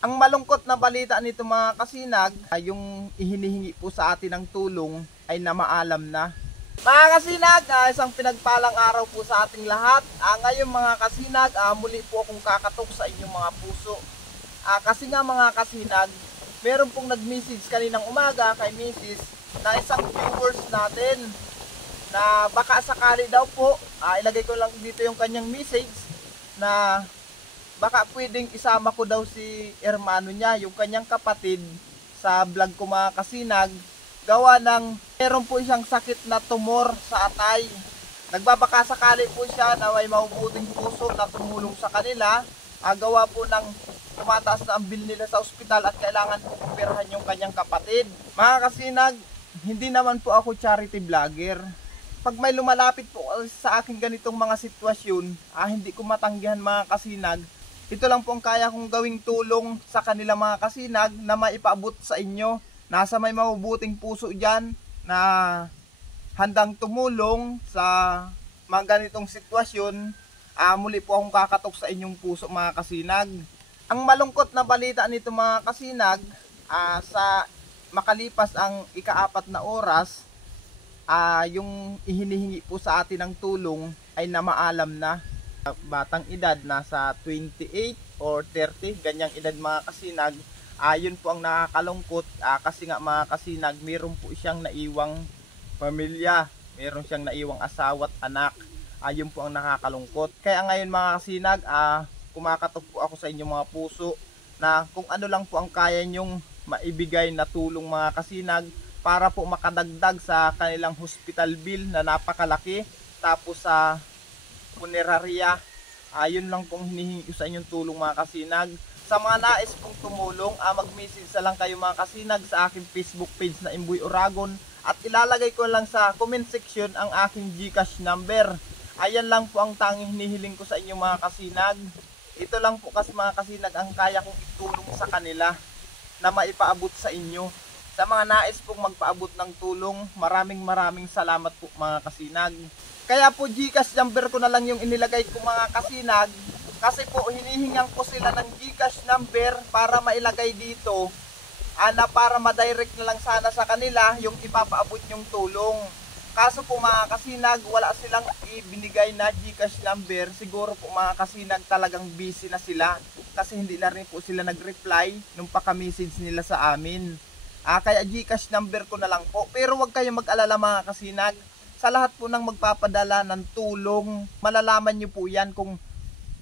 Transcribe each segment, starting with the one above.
Ang malungkot na balita nito mga kasinag, yung ihinihingi po sa atin ng tulong ay namaalam na. Mga kasinag, isang pinagpalang araw po sa ating lahat. Ngayon mga kasinag, muli po akong kakatok sa inyong mga puso. Kasi nga mga kasinag, meron pong nag-message kaninang umaga kay Mrs. na isang viewers natin na baka sakali daw po, ilagay ko lang dito yung kanyang message na baka pwedeng isama ko daw si hermano niya, yung kanyang kapatid sa vlog ko mga kasinag. Gawa ng meron po siyang sakit na tumor sa atay. Nagbabaka sakali po siya na may mabubuting puso na tumulong sa kanila. Gawa po ng tumataas na ang bill nila sa ospital at kailangan po operahan yung kanyang kapatid. Mga kasinag, hindi naman po ako charity vlogger. Pag may lumalapit po sa akin ganitong mga sitwasyon, hindi ko matanggihan mga kasinag. Ito lang po ang kaya kong gawing tulong sa kanila mga kasinag na maipaabot sa inyo. Nasa may mabubuting puso dyan na handang tumulong sa mga ganitong sitwasyon. Muli po akong kakatok sa inyong puso mga kasinag. Ang malungkot na balita nito mga kasinag, sa makalipas ang ika-4 na oras, yung ihinihingi po sa atin ng tulong ay namaalam na. Batang edad, nasa 28 or 30, ganyang edad mga kasinag. Yun po ang nakakalungkot, kasi nga mga kasinag, meron po siyang naiwang pamilya, meron siyang naiwang asawa at anak. Yun po ang nakakalungkot. Kaya ngayon mga kasinag, kumakatok po ako sa inyong mga puso na kung ano lang po ang kaya nyong maibigay na tulong mga kasinag para po makadagdag sa kanilang hospital bill na napakalaki, tapos sa punerarya. Yun lang pong hinihingi ko sa inyong tulong mga kasinag. Sa mga nais pong tumulong, mag-message na lang kayo mga kasinag sa aking Facebook page na Imboy Oragon, at ilalagay ko lang sa comment section ang aking GCash number. Ayan lang po ang tanging hinihiling ko sa inyong mga kasinag. Ito lang po kasi mga kasinag ang kaya kong itulong sa kanila na maipaabot sa inyo. Sa mga nais pong magpaabot ng tulong, maraming salamat po mga kasinag. Kaya po GCash number ko na lang yung inilagay ko mga kasinag, kasi po hinihingan ko sila ng GCash number para mailagay dito, na para madirect na lang sana sa kanila yung ipapaabot yung tulong. Kaso po mga kasinag, wala silang ibinigay na GCash number. Siguro po mga kasinag talagang busy na sila, kasi hindi na rin po sila nag-reply nung paka-message nila sa amin. Kaya GCash number ko na lang po. Pero huwag kayong mag-alala mga kasinag. Sa lahat po ng magpapadala ng tulong, malalaman nyo po yan kung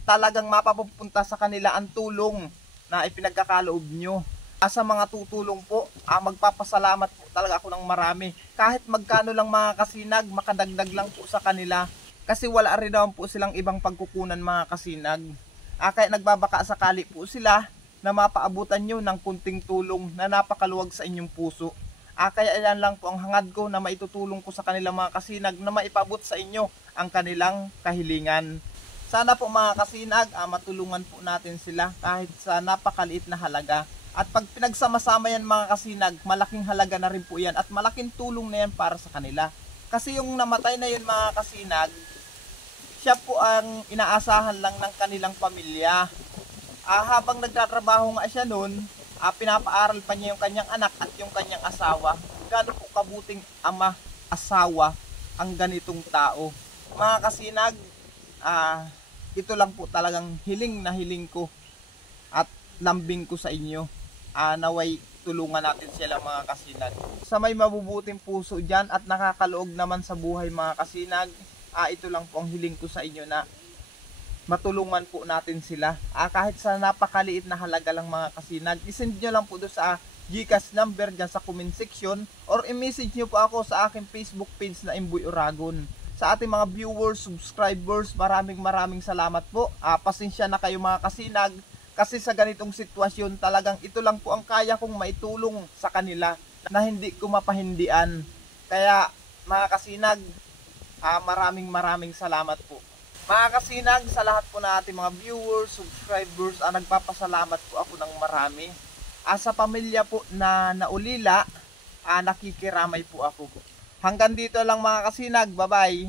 talagang mapapupunta sa kanila ang tulong na ipinagkakaloob nyo. Sa mga tutulong po, magpapasalamat po talaga ako ng marami. Kahit magkano lang mga kasinag, makadagdag lang po sa kanila. Kasi wala rin naman po silang ibang pagkukunan mga kasinag. Kaya nagbabaka sakali po sila na mapaabutan nyo ng kunting tulong na napakaluwag sa inyong puso. Kaya ilan lang po ang hangad ko na maitutulong ko sa kanila mga kasinag na maipabot sa inyo ang kanilang kahilingan. Sana po mga kasinag, matulungan po natin sila kahit sa napakaliit na halaga. At pag pinagsama-sama yan mga kasinag, malaking halaga na rin po yan at malaking tulong na yan para sa kanila. Kasi yung namatay na yun mga kasinag, siya po ang inaasahan lang ng kanilang pamilya. Habang nagtatrabaho nga siya noon, pinapaaral pa niya yung kanyang anak at yung kanyang asawa. Gaano po kabuting ama, asawa ang ganitong tao. Mga kasinag, ito lang po talagang hiling na hiling ko at lambing ko sa inyo. Naway tulungan natin sila mga kasinag. Sa may mabubuting puso dyan at nakakaluog naman sa buhay mga kasinag, ito lang po ang hiling ko sa inyo na matulungan po natin sila. Kahit sa napakaliit na halaga lang mga kasinag, isend nyo lang po doon sa GCash number dyan sa comment section, or i-message nyo po ako sa aking Facebook page na Imboy Oragon. Sa ating mga viewers, subscribers, maraming salamat po. Pasensya na kayo mga kasinag, kasi sa ganitong sitwasyon talagang ito lang po ang kaya kong maitulong sa kanila na hindi ko mapahindian. Kaya mga kasinag, maraming salamat po. Mga kasinag, sa lahat po na ating mga viewers, subscribers, nagpapasalamat po ako ng marami. Sa pamilya po na naulila, nakikiramay po ako. Hanggang dito lang mga kasinag, bye-bye!